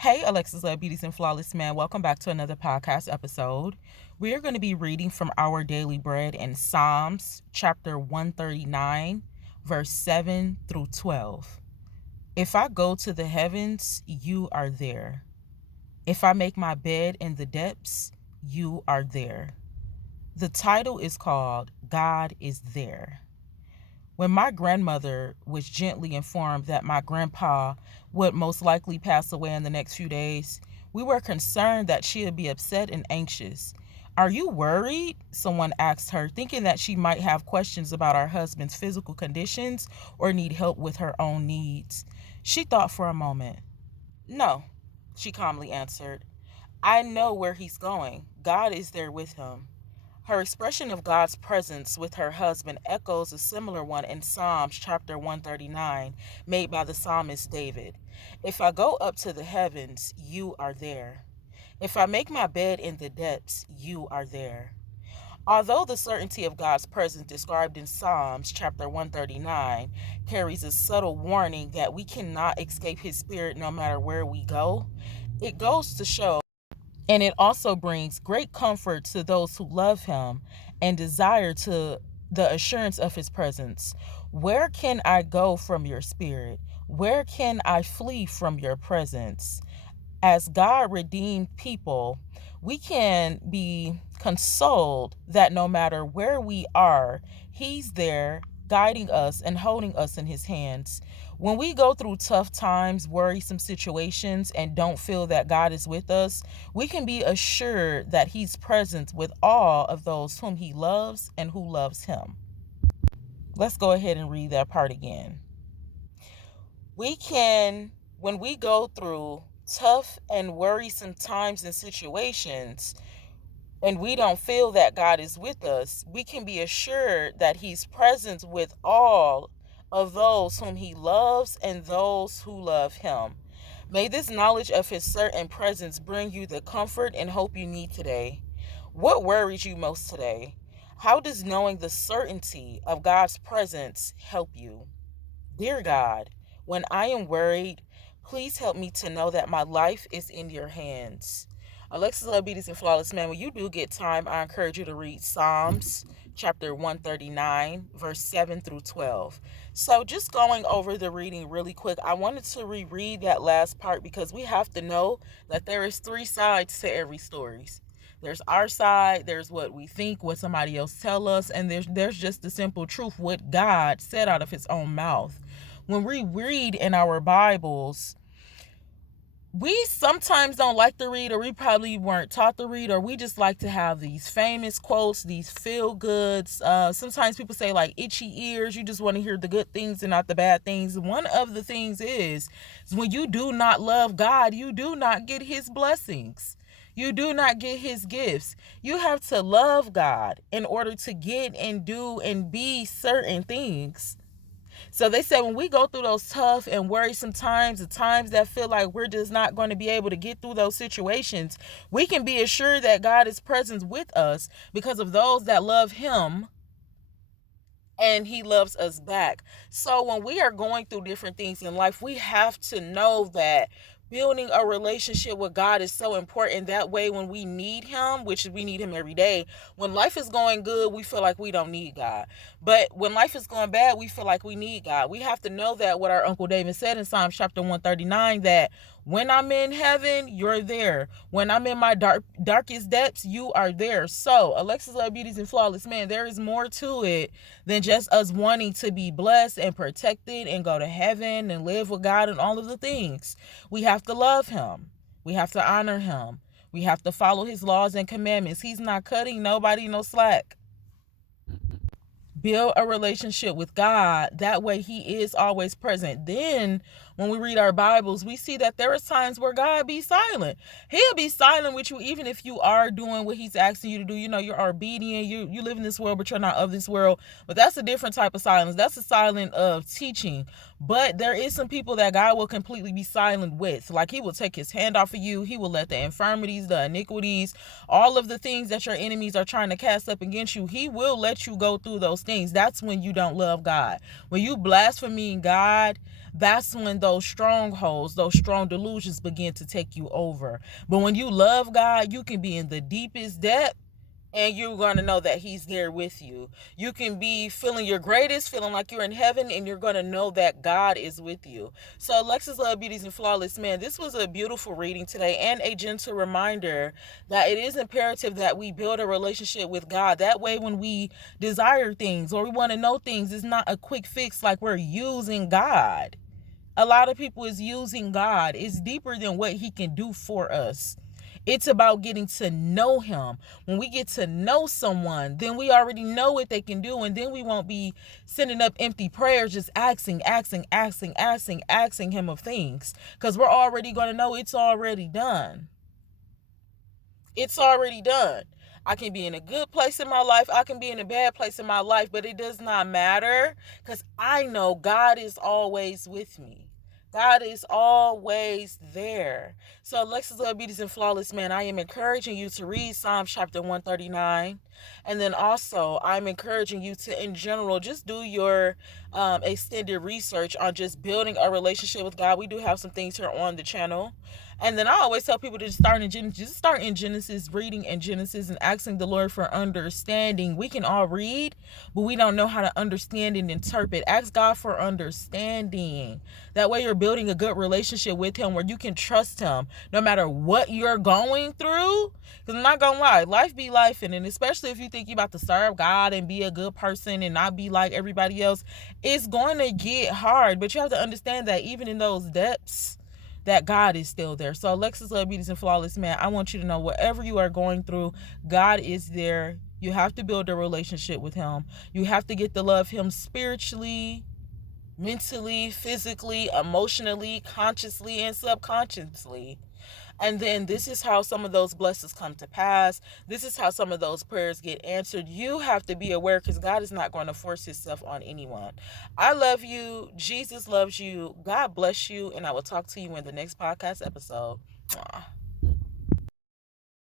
Hey, Alexus, beauties and flawless man. Welcome back to another podcast episode. We are going to be reading from our daily bread in Psalms chapter 139, verse 7 through 12. If I go to the heavens, you are there. If I make my bed in the depths, you are there. The title is called God is There. When my grandmother was gently informed that my grandpa would most likely pass away in the next few days, we were concerned that she would be upset and anxious. "Are you worried?" someone asked her, thinking that she might have questions about our husband's physical conditions or need help with her own needs. She thought for a moment. "No," she calmly answered. "I know where he's going. God is there with him." Her expression of God's presence with her husband echoes a similar one in Psalms chapter 139, made by the psalmist David. "If I go up to the heavens, you are there. If I make my bed in the depths, you are there." Although the certainty of God's presence described in Psalms chapter 139 carries a subtle warning that we cannot escape his spirit no matter where we go, it goes to show, and it also brings great comfort to those who love him and desire to the assurance of his presence. Where can I go from your spirit? Where can I flee from your presence? As God redeemed people, we can be consoled that no matter where we are, he's there guiding us and holding us in his hands. When we go through tough times, worrisome situations, and don't feel that God is with us, we can be assured that he's present with all of those whom he loves and who loves him. Let's go ahead and read that part again. When we go through tough and worrisome times and situations, and we don't feel that God is with us, we can be assured that he's present with all of those whom he loves and those who love him. May this knowledge of his certain presence bring you the comfort and hope you need today. What worries you most today? How does knowing the certainty of God's presence help you? Dear God, when I am worried, please help me to know that my life is in your hands. Alexus, beauties and flawless man, when you do get time, I encourage you to read Psalms chapter 139, verse 7 through 12. So just going over the reading really quick, I wanted to reread that last part because we have to know that there is three sides to every story. There's our side, there's what we think, what somebody else tell us, and there's just the simple truth, what God said out of his own mouth. When we read in our Bibles, we sometimes don't like to read, or we probably weren't taught to read, or we just like to have these famous quotes, these feel goods. Sometimes people say like itchy ears. You just want to hear the good things and not the bad things. One of the things is when you do not love God, you do not get his blessings. You do not get his gifts. You have to love God in order to get and do and be certain things. So they said when we go through those tough and worrisome times, the times that feel like we're just not going to be able to get through those situations, we can be assured that God is present with us because of those that love him and he loves us back. So when we are going through different things in life, we have to know that building a relationship with God is so important. That way, when we need him, which we need him every day, when life is going good, we feel like we don't need God. But when life is going bad, we feel like we need God. We have to know that what our Uncle David said in Psalms chapter 139, that when I'm in heaven, you're there. When I'm in my darkest depths, you are there. So, Alexus, beauties and flawless man, there is more to it than just us wanting to be blessed and protected and go to heaven and live with God and all of the things. We have to love him. We have to honor him. We have to follow his laws and commandments. He's not cutting nobody no slack. Build a relationship with God. That way he is always present. Then when we read our Bibles, we see that there is times where God be silent. He'll be silent with you even if you are doing what he's asking you to do. You know, you're obedient. You live in this world, but you're not of this world. But that's a different type of silence. That's a silence of teaching. But there is some people that God will completely be silent with. Like he will take his hand off of you. He will let the infirmities, the iniquities, all of the things that your enemies are trying to cast up against you, he will let you go through those things. That's when you don't love God. When you blaspheme God, that's when those strongholds, those strong delusions begin to take you over. But when you love God, you can be in the deepest depth and you're going to know that he's there with you. You can be feeling your greatest, feeling like you're in heaven, and you're going to know that God is with you. So, Alexus Love Beauties and Flawless Man, this was a beautiful reading today and a gentle reminder that it is imperative that we build a relationship with God. That way, when we desire things or we want to know things, it's not a quick fix like we're using God. A lot of people is using God. It's deeper than what he can do for us. It's about getting to know him. When we get to know someone, then we already know what they can do, and then we won't be sending up empty prayers, just asking him of things, because we're already going to know it's already done. It's already done. I can be in a good place in my life. I can be in a bad place in my life, but it does not matter because I know God is always with me. God is always there. So, Alexus Love Beauties and Flawless Man, I am encouraging you to read Psalms chapter 139. And then also, I'm encouraging you to, in general, just do your extended research on just building a relationship with God. We do have some things here on the channel. And then I always tell people to just start in Genesis, reading in Genesis and asking the Lord for understanding. We can all read, but we don't know how to understand and interpret. Ask God for understanding. That way you're building a good relationship with him where you can trust him no matter what you're going through. Because I'm not going to lie, life be life. And especially if you think you're about to serve God and be a good person and not be like everybody else, it's going to get hard. But you have to understand that even in those depths, that God is still there. So, Alexus Love Beauties and Flawless Man, I want you to know whatever you are going through, God is there. You have to build a relationship with him. You have to get to love him spiritually, mentally, physically, emotionally, consciously, and subconsciously. And then this is how some of those blessings come to pass. This is how some of those prayers get answered. You have to be aware because God is not going to force himself on anyone. I love you. Jesus loves you. God bless you. And I will talk to you in the next podcast episode. Mwah.